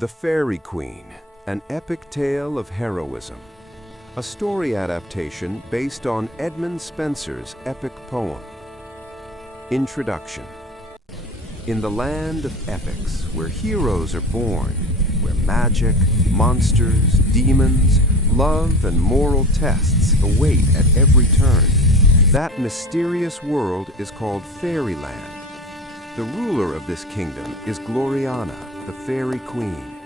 The Faerie Queene, an epic tale of heroism. A story adaptation based on Edmund Spenser's epic poem. Introduction. In the land of epics, where heroes are born, where magic, monsters, demons, love, and moral tests await at every turn, that mysterious world is called Fairyland. The ruler of this kingdom is Gloriana, the Faerie Queene.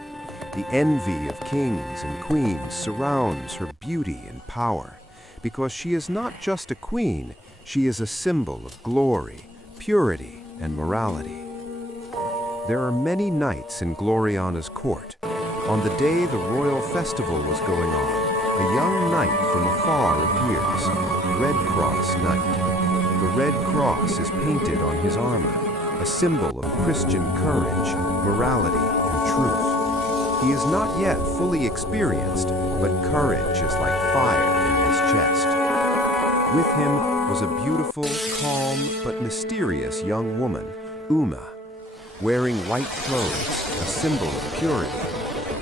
The envy of kings and queens surrounds her beauty and power, because she is not just a queen, she is a symbol of glory, purity, and morality. There are many knights in Gloriana's court. On the day the royal festival was going on, a young knight from afar appears, Red Cross Knight. The red cross is painted on his armor, a symbol of Christian courage, morality, and truth. He is not yet fully experienced, but courage is like fire in his chest. With him was a beautiful, calm, but mysterious young woman, Una, wearing white clothes, a symbol of purity,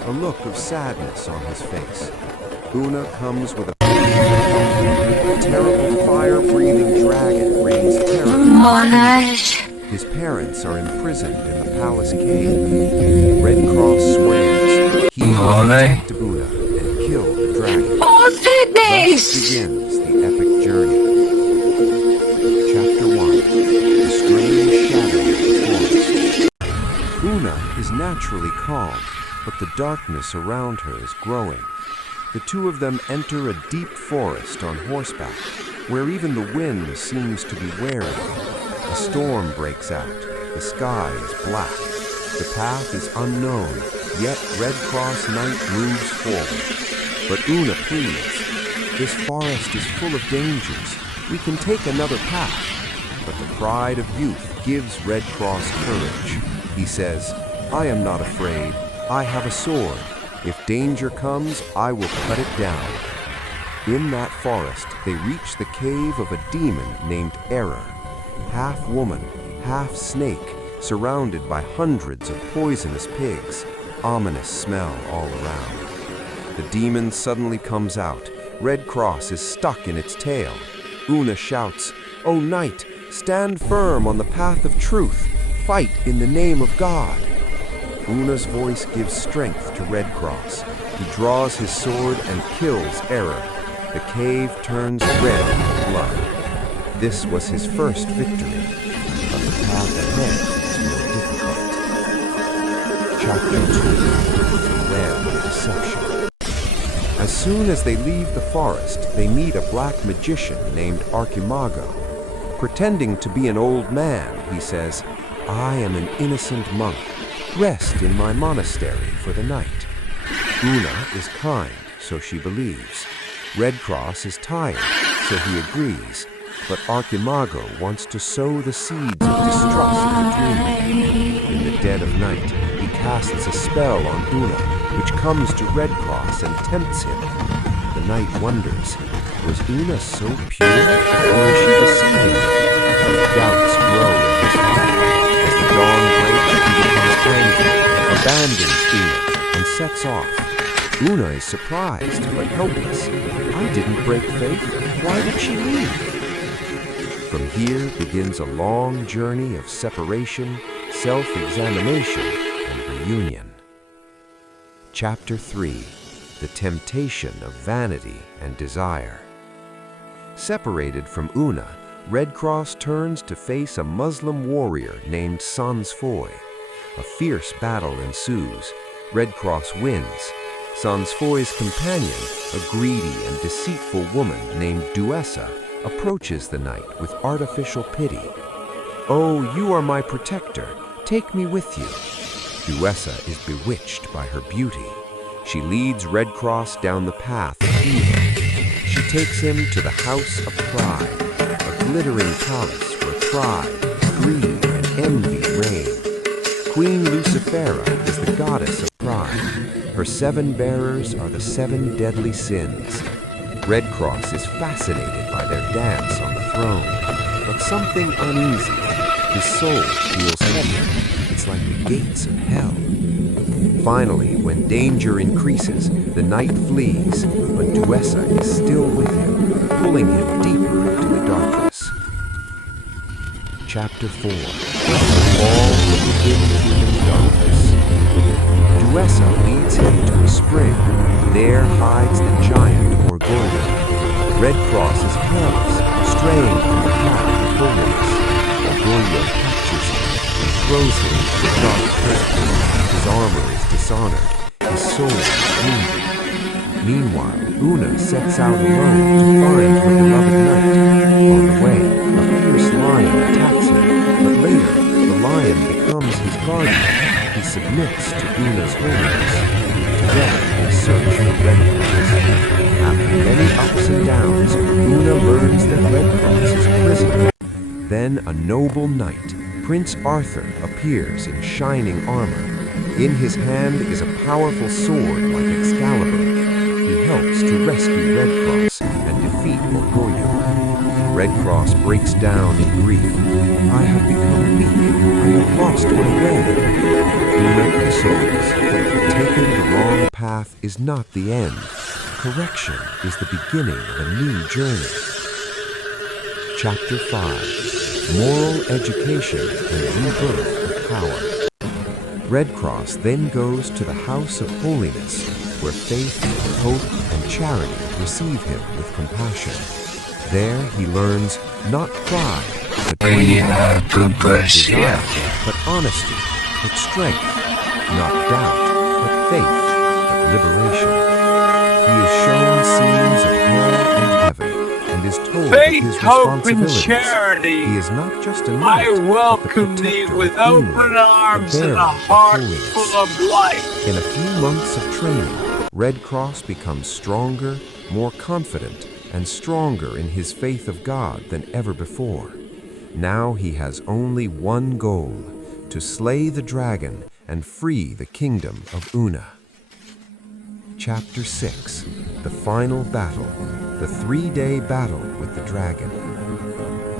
a look of sadness on his face. Una comes with a terrible fire-breathing dragon rains terror. His parents are imprisoned in the palace cave. Red Cross swears he will protect Una and kill the dragon. Thus begins the epic journey. Chapter 1. The Strange Shadow of the Forest. Una is naturally calm, but the darkness around her is growing. The two of them enter a deep forest on horseback, where even the wind seems to be wary. A storm breaks out. The sky is black. The path is unknown, yet Red Cross Knight moves forward. But Una pleads. This forest is full of dangers. We can take another path. But the pride of youth gives Red Cross courage. He says, I am not afraid. I have a sword. If danger comes, I will cut it down. In that forest, they reach the cave of a demon named Error. Half woman, half snake, surrounded by hundreds of poisonous pigs. Ominous smell all around. The demon suddenly comes out. Red Cross is stuck in its tail. Una shouts, O knight, stand firm on the path of truth. Fight in the name of God. Una's voice gives strength to Red Cross. He draws his sword and kills Error. The cave turns red with blood. This was his first victory, but the path ahead is more difficult. Chapter 2. The Web of Deception. As soon as they leave the forest, they meet a black magician named Archimago. Pretending to be an old man, he says, I am an innocent monk. Rest in my monastery for the night. Una is kind, so she believes. Red Cross is tired, so he agrees. But Archimago wants to sow the seeds of distrust in the dreamer. In the dead of night, he casts a spell on Una, which comes to Red Cross and tempts him. The knight wonders, was Una so pure, or is she deceiving him? Doubts grow in his heart. As the dawn breaks, he becomes angry, abandons Una, and sets off. Una is surprised, but helpless. I didn't break faith. Why did she leave? From here begins a long journey of separation, self-examination, and reunion. Chapter 3. The Temptation of Vanity and Desire. Separated from Una, Red Cross turns to face a Muslim warrior named Sans Foy. A fierce battle ensues. Red Cross wins. Sans Foy's companion, a greedy and deceitful woman named Duessa, approaches the knight with artificial pity. Oh, you are my protector. Take me with you. Duessa is bewitched by her beauty. She leads Red Cross down the path of evil. She takes him to the House of Pride, a glittering palace where pride, greed, and envy reign. Queen Lucifera is the goddess of pride. Her 7 bearers are the 7 deadly sins. Red Cross is fascinated by their dance on the throne, but something uneasy. His soul feels heavy. It's like the gates of hell. Finally, when danger increases, the knight flees, but Duessa is still with him, pulling him deeper into the darkness. Chapter 4. Fall within human darkness. Duessa leads him to a spring. There hides the giant Orgoglio. Red Cross is careless, straying from the path of holiness. Orgoglio captures him and throws him into the dark prison. His armor is dishonored, his soul is wounded. Meanwhile, Una sets out alone to find her beloved knight. On the way, a fierce lion attacks him, but later, the lion becomes his guardian. He submits to Una's holiness. Together, they search for Red Cross. After many ups and downs, Una learns that Red Cross is prisoner. Then a noble knight, Prince Arthur, appears in shining armor. In his hand is a powerful sword like Excalibur. He helps to rescue Red Cross and defeat Orgoglio. Red Cross breaks down in grief. I have become weak. I have lost my way. Una consoles. Taking the wrong path is not the end. Correction is the beginning of a new journey. Chapter 5. Moral Education and Rebirth of Power. Red Cross then goes to the House of Holiness, where faith, hope, and charity receive him with compassion. There he learns not pride, but desire, but honesty, but strength, not doubt, but faith, but liberation. He is shown scenes of hell and heaven, and is told faith, of his hope, and responsibilities. charity. He is not just a knight, I welcome thee with open arms and a heart full of light. In a few months of training, Red Cross becomes stronger, more confident, and stronger in his faith of God than ever before. Now he has only one goal: to slay the dragon and free the kingdom of Una. Chapter 6. The Final Battle. The 3-day battle with the dragon.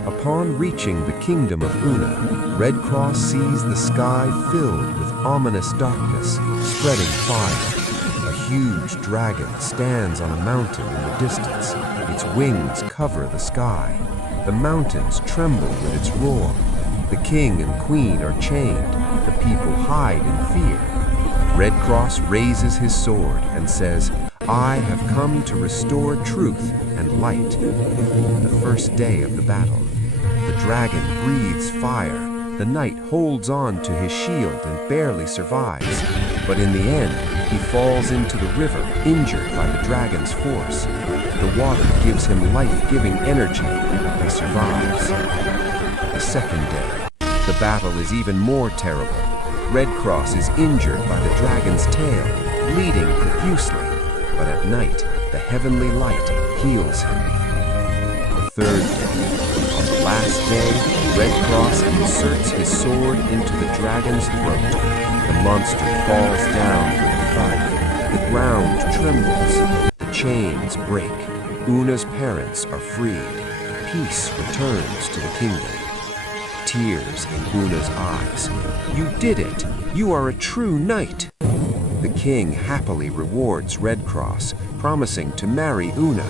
Upon reaching the kingdom of Una, Red Cross sees the sky filled with ominous darkness, spreading fire. A huge dragon stands on a mountain in the distance. Its wings cover the sky. The mountains tremble with its roar. The king and queen are chained. The people hide in fear. Red Cross raises his sword and says, I have come to restore truth and light. The first day of the battle. The dragon breathes fire. The knight holds on to his shield and barely survives. But in the end, he falls into the river, injured by the dragon's force. The water gives him life-giving energy. He survives. The second day. The battle is even more terrible. Red Cross is injured by the dragon's tail, bleeding profusely. But at night, the heavenly light heals him. The third day. On the last day, Red Cross inserts his sword into the dragon's throat. The monster falls down with a thud. The ground trembles. The chains break. Una's parents are freed. Peace returns to the kingdom. Tears in Una's eyes. You did it! You are a true knight! The king happily rewards Red Cross, promising to marry Una.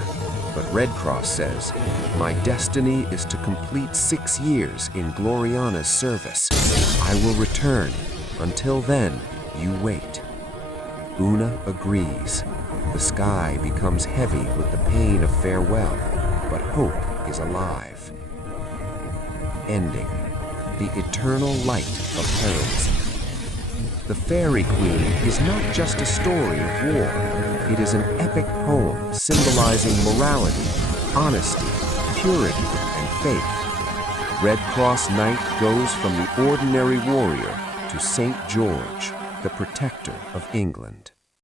But Red Cross says, my destiny is to complete 6 years in Gloriana's service. I will return. Until then, you wait. Una agrees. The sky becomes heavy with the pain of farewell, but hope is alive. Ending. The eternal light of heroism. The Faerie Queene is not just a story of war. It is an epic poem symbolizing morality, honesty, purity, and faith. Red Cross Knight goes from the ordinary warrior to St. George, the protector of England.